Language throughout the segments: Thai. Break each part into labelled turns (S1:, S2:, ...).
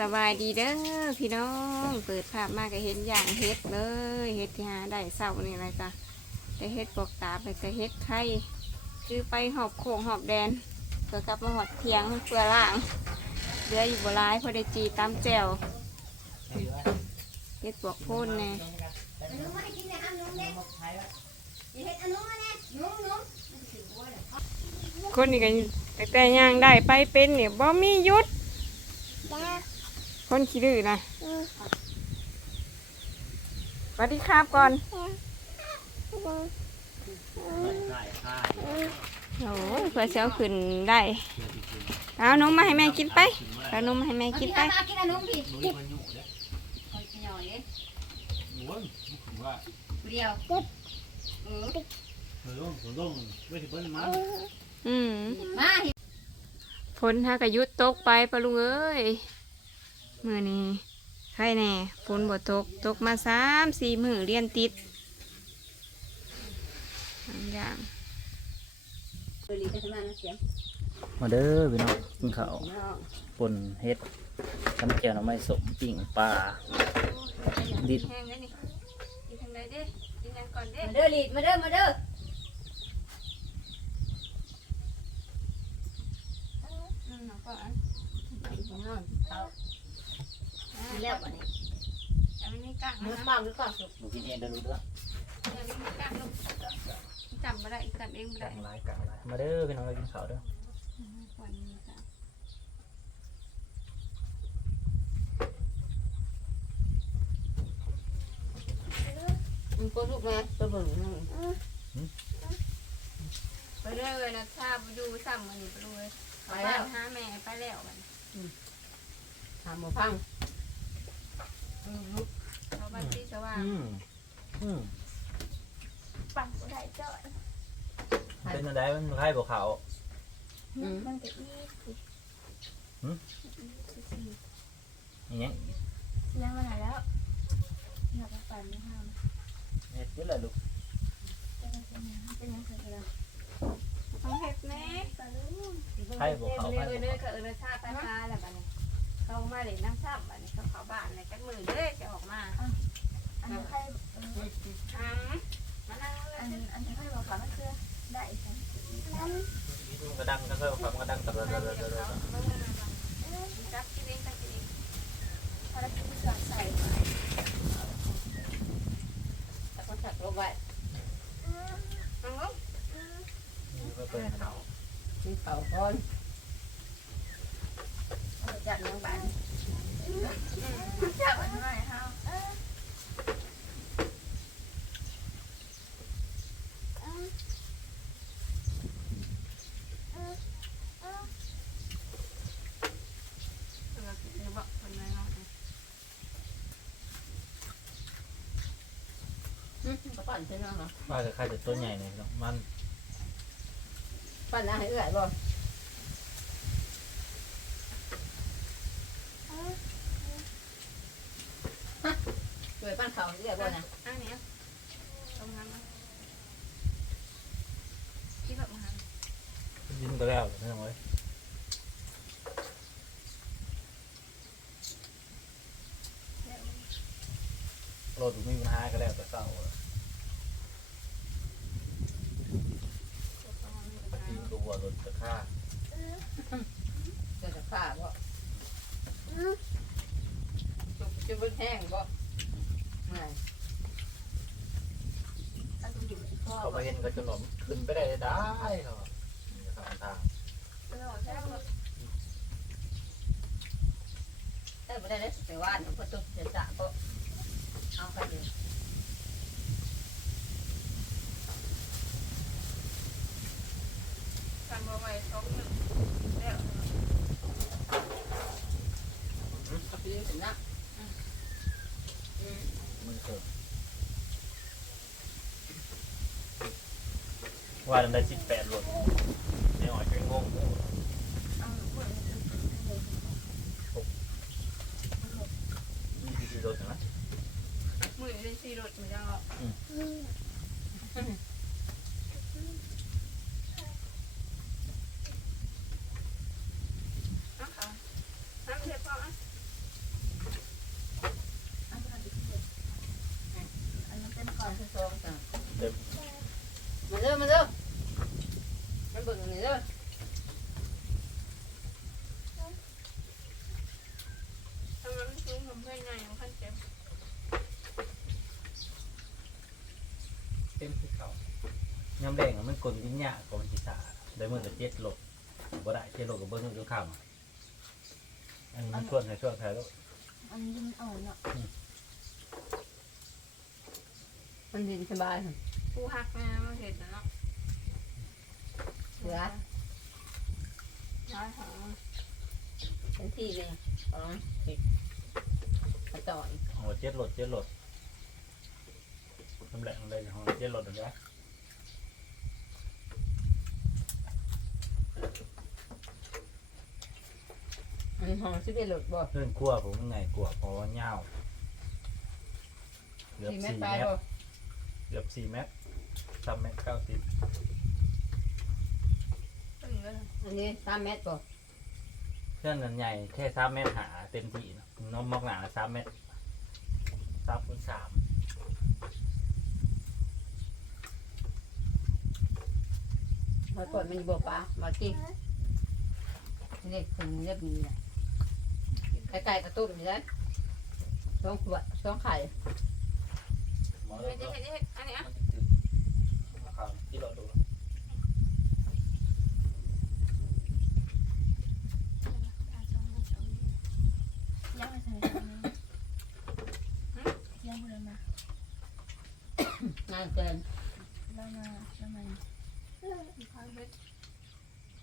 S1: สบายดีเด้อพี่น้อง เปิดภาพมาก็เห็นอย่างเฮ็ดเลยเฮ็ดที่หาได้เศร้านี่อะไรจ้ะได้เฮ็ดปกตาไปก็เฮ็ดไข่คือไปหอบโค้งหอบแดนเพื่อกลับมาหอดเทียงเพื่อล่างเหลืออยู่บร้ายพอได้จีตามแจวเฮ็ดปวกพ่นแน่คนนี้กันแต่แต่ย่างได้ไปเป็นเนี่ยบ่มีหยุด คนขี้ดื้อนะสวัสดีครับก่อนโอ้ยเพื่อเช้าขึ้นได้ เอานมมาให้แม่กินไปเอานมมาให้แม่กินไป
S2: กินขนมพี่คอยขย่อยเด้เดียวเออ
S1: อืม
S2: มา
S1: ฝนฮากยุดตกไปปะลุงเอ้ย มือนี้ใครแน่ฝนบ่ตก ตกมาสามสี่มือเรียนติดสามอย่าง
S2: เบอร์ลีจะทำงานเสียง
S3: มาเด้อพี่น้องกินข้าว
S2: น้อง
S3: ป่นเฮ็ดทำแกงหน่อไม้สมปิ่งปลาดิด
S1: แห้งเลยนี่กินทางใดเด้กินยังก่อนเด้
S2: มาเด้อลีดมาเด้อมาเด้อ
S1: อืมเอาก่อน
S2: ของน้องเขามีแล้ววันนี้
S1: แต่ไม่มีกาก
S2: มื
S1: นะ
S2: อ
S1: คะ
S2: เปล่าหรือเปล่าสุก
S3: หนูกินเองเด้อรู้เด้อ
S1: แต่ไม่มีกากลูกจำไม่ได้จำเองไม่
S3: กั
S1: ได้
S3: งหลายกังหลายมาเด้อพี่น้องเรากินข้าวเด้อ
S1: ก่อนมีกาก
S2: มันก็ลูกนะตัวเบิ่งนั่น
S1: ไปเรื่อยนะถ้าไปดูซ้ำมันนี่ไปดูเลย
S2: ไป
S1: ไป
S2: แล้
S1: แล้ววหาแม่ไปแล้วมัน
S2: ทำหมูพัง
S1: เขาบ้านที่สว่าง
S3: อืมอืม
S1: ปังก็ได้เจ้า
S3: เป็นอะไรมันไข่บ่ขาว
S1: มันจะอีก
S3: อย่างเงี้ย
S1: ยังมาไหนแล้วอยากไปปั่นไม่ห้าม
S3: เฮ็ดเยอะเลยลูก
S1: เป็นยังไงกันต้องเห็ดแม่ปลาลูก
S3: ไข่บ่ขาว
S1: เน
S3: ไข่
S1: ย
S3: บ่
S1: เน
S3: ขายว
S1: กับเออชาติตาตาแหละบ้านนี้เขามาเลยน้ำซ้ำบ้านนี้เขาเขาบ้านเลยกันมือเด้จะออก มา
S4: อันนี้ใคร
S1: อืมมานั่งเล
S4: อั
S1: ย
S4: นอันนี้ใครบอกขอมันคือได้ใช่
S3: กระดังก็ค่อยฟังกระดังตะระระระระ
S1: จับกินเองจับกินเอง
S4: ภารกิจที่อนใส่
S2: แต่คนถักลงไว้
S1: นั่งลง
S3: นี่ก็เป็นข้า
S2: ก้อนจัดยังบ้าน
S4: จับมันหน่อยฮะ
S1: เดี๋ยวบอกคนน้อยน้อย
S2: กระ ปั่นใช่ไหมเนาะ
S3: ว่าจะไข่แต่ต้นใหญ่เนี่ยพี่น้องมัน
S2: ปั่นอะไรเอื่อยบ่ช่วยปั่นเขาเอื่อยบ่นะ
S1: อันนี้ตรงนั้นนะคิดแบบมัน
S3: ยินก็แล้วไม่ต้องไว้รถไม่มีปัญหาก็แล้วแต่เศร้า ตีตัวรถจะฆ่า
S2: จะจะฆ่าบ่จุกจะเป็นแห้งบ่ไม่
S4: อันนี้อยู่ที่พ่อ
S3: เขาไปเห็นก็จะหลอมขึ้นไปได้ได้เขาทางทาง
S4: ตลอดแค่ว่า
S2: แต่ไม่ได้เลยไปว่านเพราะตุ๊กจะจะก็เอาไปเลย
S1: การบวชสองหนึ่งแล้ว
S2: เอาไปเลยงนะ
S3: มือเกิดว่าได้สิบแปดรถไม่อ่อยเป็นงง
S4: เอาเหมือน
S3: ยี่สิบรถนะ
S1: มือเป็นสี่รถเหมือนกันหรอน้ำค่ะน้ำเทียบพอไหม มันสูงผมเพื่อนไงมันขั้นเจ็บ
S3: เต็มที่เขา ยำแดงอะมันกลนยิ่งยากกว่ามันศีรษะได้เมื่อแต่เจ็ดโลบ่ได้เจ็ดโลกับเบิ้ลนึงข้ามอันนี้มันชวนในช่วงไทยแล้ว
S4: อันนี้มันอ่อนเนาะ
S2: มันดินสบายค่ะ
S1: กูหักนะมันเห็นแล้วเนาะ
S2: เหลือ
S1: น้อยของ
S2: เป็นที่เลยสองสิบกระต่อย
S3: โอ้เจ็ดโลเจ็ดโลน้ำแหลงเลยของเจ็ดโลเดี๋ยวนะ
S2: อันนี้ห้องสิบเอ็ดหลดบ่
S3: เพื่อนกลัวผมไงกลัวเพราะว่าเงาเกือบ
S2: สี่เมต
S3: สี่
S2: รไป
S3: เมตร
S2: บ่
S3: เกือบสี่เมตรสามเมตรเก้าสิบ
S1: ตึงเลย
S2: อันนี้สามเมตรบ่
S3: เพื่อนนั้นใหญ่แค่สามเมตรหาเต็มที่เนาะน้องมอกหนาสามเมตรสามคูณสาม
S2: มาก่อนมันบ่ปลามากินนี่คนเรียบดีอะ ไก่ไก่กระตุ้นอยู่แล้วสองขวดสองไข่
S3: หมอ
S1: เห็
S3: เลิ
S1: น
S3: ก
S1: เห็นเห็นอันนี้อะ
S3: ราคาที่เราดู
S4: ย่างไปใส่ตรงนี้ย่างไปเลยมางา
S2: นเกิน
S4: แล้วมาแล้วมา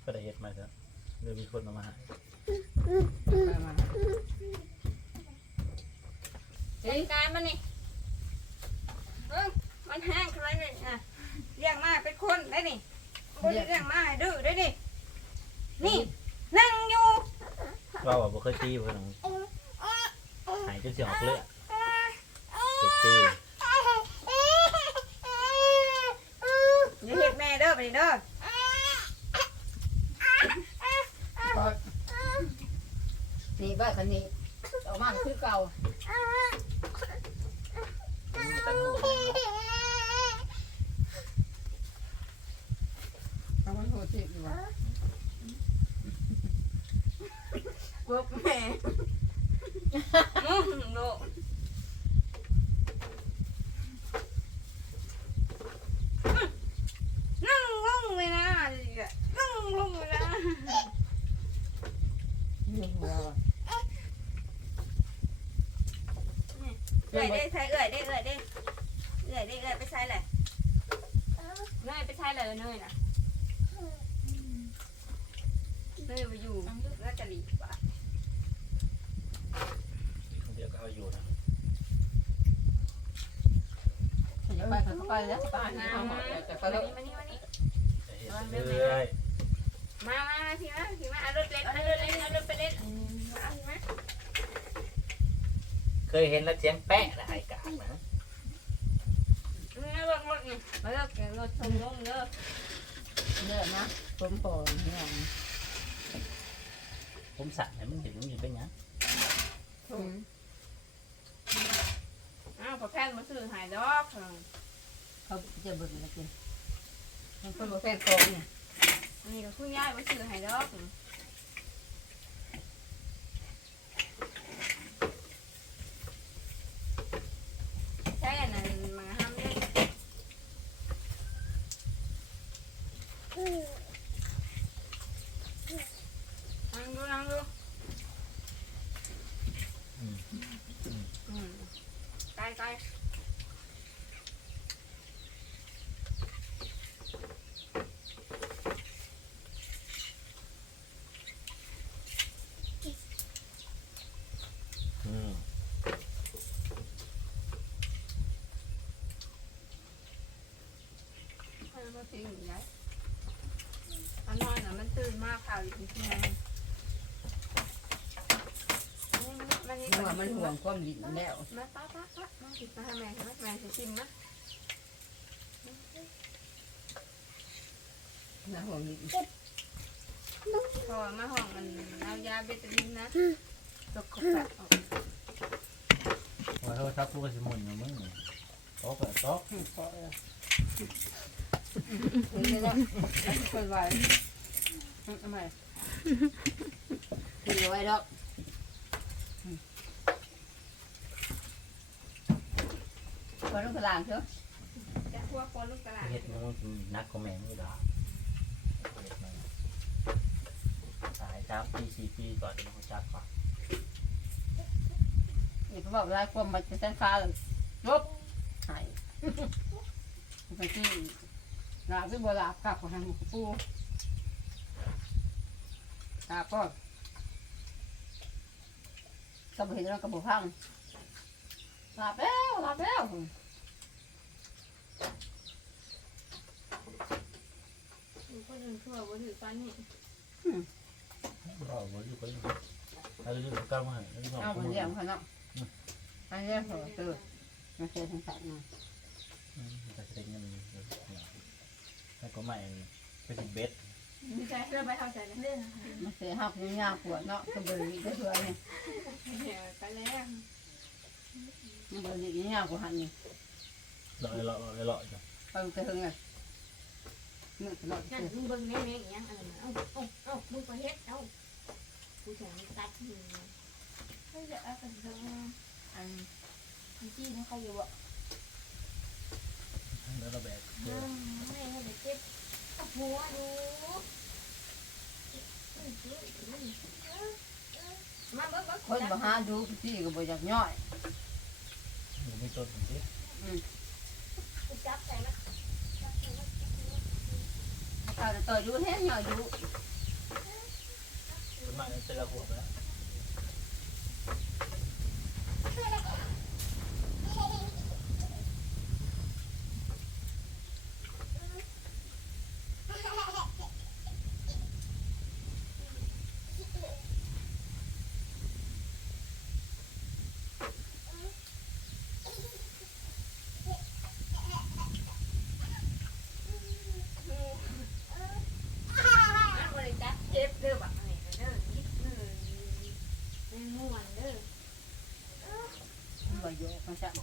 S3: ก็ได้เห็ดมาครับเดี๋ยวมีคนเอามาให้
S2: ไปมา
S1: จัดการมันนี่เอ้ยมันแห้งอะไรเนี่ยอะเลี้ยงมาเป็นคนได้นี่คนที่เลี้ยงมาให้ดื้อได้นี่นี่นั่งอยู่
S3: ว่าว่าบ่เคยตีเพื่อนหายจนเสียงออกเลือดเจ็บตี
S1: อย่าเห็ดแม่เด้อไปนี่เด้อ
S2: นี่บ้านคนนี้ออกมาคือเก่า
S3: ตันหู
S2: เอามันโหดสิอยู่ว่ะ
S1: บกแม่มึงโลกนั่งลงเลยนะนั่งลงเลยนะ
S2: นี่หัวว่ะ
S1: เอื่อยได้ใช้เอื่อยได้เอื่อยได้เอื่อยได้เอื่อยไปใช้เลยเนยไปใช้ เลยเนยนะเนยไปอยู่แล้วจะดีกว่า
S3: เดี๋ยวก็เอาอยู่นะ
S2: อย่าไปเขาไปแล้วป้านี่เขาหอจะไป
S1: มา
S2: แล้ว
S1: นี่มานี่มานี่
S3: จะเห็ดเรื่อย
S1: มามามาพี่มาพี่มาเอารถเล่นเอารถเล่นเอารถไปเล่นเอาพี่มา
S3: เคยเห็นแล้วเสียงแป๊ะนะไอ้กากนะ
S1: เนี่ยรถนี่มาเลิกเดี๋ยวรถชมลงเลิก
S2: เยอนะผมพอเนี่ย
S3: ผมสั่งให้มันเห็นมันอยู่เป็นหยัง
S1: อ้าวพอแพทย์มาซื้อหายดอก
S2: เขาจะบึ้งแล้วกินมันเป็นประเภทโกงเนี่ย
S1: อันนี้ก็คุณยายมาซื้อหายดอกใช่อันนั้นมาห้ามเล่นนั่งดูนั่งดูอืม ไกลไกล
S3: อืม
S1: ให้มันตื่นอยู่ไงตอนนอนน่ะมันตื่นมากข่าวอยู่ที่ไหนมันนี่
S2: เพราะว่า มันห่วงความดินแล้ว
S1: มาป้าป้าป้ามาติดมาทำแม่ทำแม่แม่จะชิมมะ
S2: นะห่วงดิน
S1: พอมาห้องมันเอายาเบตาดินนะตกกระปะออก
S3: ว่าโทรศัพท์กูก็สิหมุนอยู่มึงนี่โต๊ะกับโต๊ะ
S2: พอแล้วนี่แล้วคนไว้ทำไมคือไว้ดอก พอลูกพลางเถอะ
S1: จะทั่วคนลูกตลาด
S3: เฮ็ดมันนักคอมเมนต์อยู่แล้วเฮ็ดมันตายจ้าปีสี่ปีก่อนมันจับก่อน
S2: นี่เขาบอกว่าความมันจะเส้นฟ้าเลยลบหายไปที่ลาวิโบราณกลับของทางปูตาก็ก็เห็นแล้วก็บอกพัง หลับแล้วหลับแล้ว
S1: คนอื่นทั่วบ่ถือปันนี่
S3: เราบ่อยู่ก็อยู่เราอยู่กับกันมาให้เราอยู่กับ
S2: เอา
S3: ค
S2: ไป
S3: น
S2: เลี้
S3: เดี
S2: ย
S3: ยว
S2: งเขาเนาะอันนี้เหรอเจอมาเจอทางสายมา
S3: แต่เต็งเงินแล้วก็ใหม่ไปถึงเบ็ด
S1: ไม่ใช่เสื้อใบเท่าใจนะ
S4: เรื่อง
S2: มาเสียหักยังยากปวดเนาะก็เบอร์อีกก็สวยเนี่ย
S1: เดี๋ยวไปแล้ว
S2: เบอร์อีกยังยากกว่าหันนี่
S3: เลาะเลาะเลาะเลาะจ้ะ
S2: ไปกระเฮงอะนึกตลอด
S1: นั่นมึงเบิ่งแม่แม่อีหยังอะไรนะเอ้าเอ้าเอ้ามึงไปเฮ็ดเอ้ากูแข็งตัดมือ
S4: ไม่จะเอากันทั้งอันอันจี้นี่เขาอยู่อะ
S3: แล้วเราแบก
S4: ไม่ให้เด็กเจ็บหัวดู
S1: มาเบิ่งเบิ่ง
S2: คนบ่หาดูพี่ก็บ่อยากย่อย
S3: มันไม่ต้นจริง
S1: กูจับใส่นะ
S2: ถ้าจะต่ออยู่แท้ย่อยอยู่
S3: มันมาเป็นละหัวไปแล้ว
S1: มาบ่ได้จับเจ็บเด้อบักนี่เด้อคิดเด้อแม่ม่วนเด้อ
S2: บ่อยู่มาจับ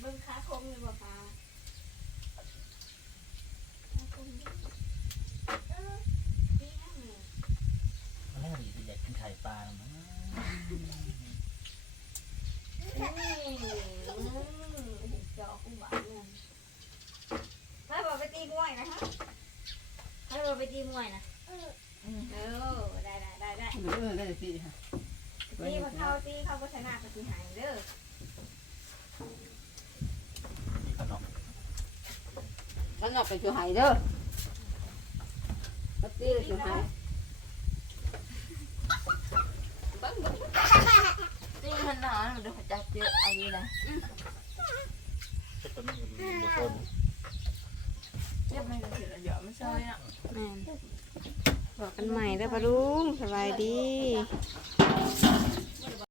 S1: เบิ่งขา คมเลยบ่ฟ้าขาคมเด้อเออดีนะแม่
S3: มันน่าดีที่อยากกินไข่ปลาแล้วมั้ง
S1: นี่อืมจอกอุบาทเนี่ยให้บอกไปตีมวยนะฮะให้บอกไปตีมวยนะเออได้ได้ได้ได้
S2: บ่เออได้สิค่ะ
S1: ตีเขาเข้าตีเขาก็ชนะปฏิหารเด้อ
S3: ที่ขนม
S2: ฉันออกไปอยู่หายเด้อมาตีอยู่หาย
S1: เบิ้งเบิ้ง
S4: ตีมันหนามันดูจับเยอะอันนี้นะ
S3: เป็นตัวนี้บุคคล
S4: เจ็บไม่กระเถื่อนเดี๋ยวไม่ใช่อะ
S1: แม่นบอกกันใหม่เด้อปะลุงสบายดี
S4: เ